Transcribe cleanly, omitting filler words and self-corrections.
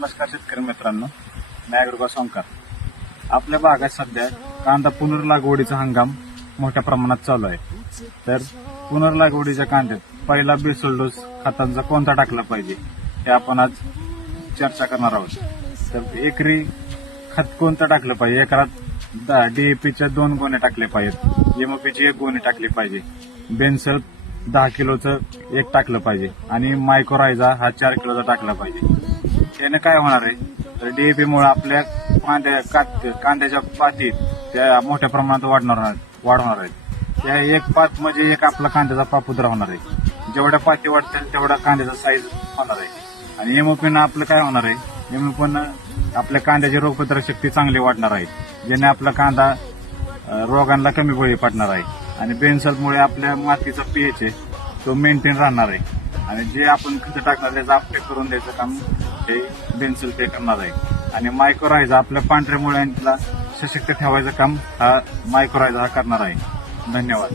नमस्कार शेतकरी मित्रांनो, मी ॲग्रोबा सोंगकर. आपल्या भागात सध्या कांदा पुनर्लागवडीचा हंगाम मोठ्या प्रमाणात चालू आहे. तर पुनर्लागवडीच्या कांद्यात पहिला बेसल डोस खतांचा कोणता टाकला पाहिजे हे आपण आज चर्चा करणार आहोत. तर एकरी खत कोणतं टाकलं पाहिजे? एकरात DAPच्या 2 गोणे टाकले पाहिजेत, MOPची 1 गोणी टाकली पाहिजे, बेन्सल 10 किलोचं 1 टाकलं पाहिजे आणि मायक्रोरायझा हा 4 किलोचा टाकला पाहिजे. त्याने काय होणार आहे, तर DAP मुळे आपल्या कांद्याच्या पाती त्या मोठ्या प्रमाणात वाढणार आहेत. त्या एक पात म्हणजे एक आपला कांद्याचा पापुद्रा होणार आहे. जेवढ्या पाती वाढतील तेवढा कांद्याचा साईज होणार आहे. आणि MOPनं आपलं काय होणार आहे, MOPनं आपल्या कांद्याची रोगप्रतिकारक शक्ती चांगली वाढणार आहे, ज्याने आपला कांदा रोगांना कमी बळी पडणार आहे. आणि बेन्सलमुळे आपल्या मातीचा pH आहे तो मेंटेन राहणार आहे. आणि जे आपण खत टाकणार त्याचा अपटेक करून द्यायचं काम हे बेन्सल ते करणार आहे. आणि मायक्रोरायझा आपल्या पांढऱ्या मुळ्यांना सशक्त ठेवायचं काम हा मायक्रोरायझा करणार आहे. धन्यवाद.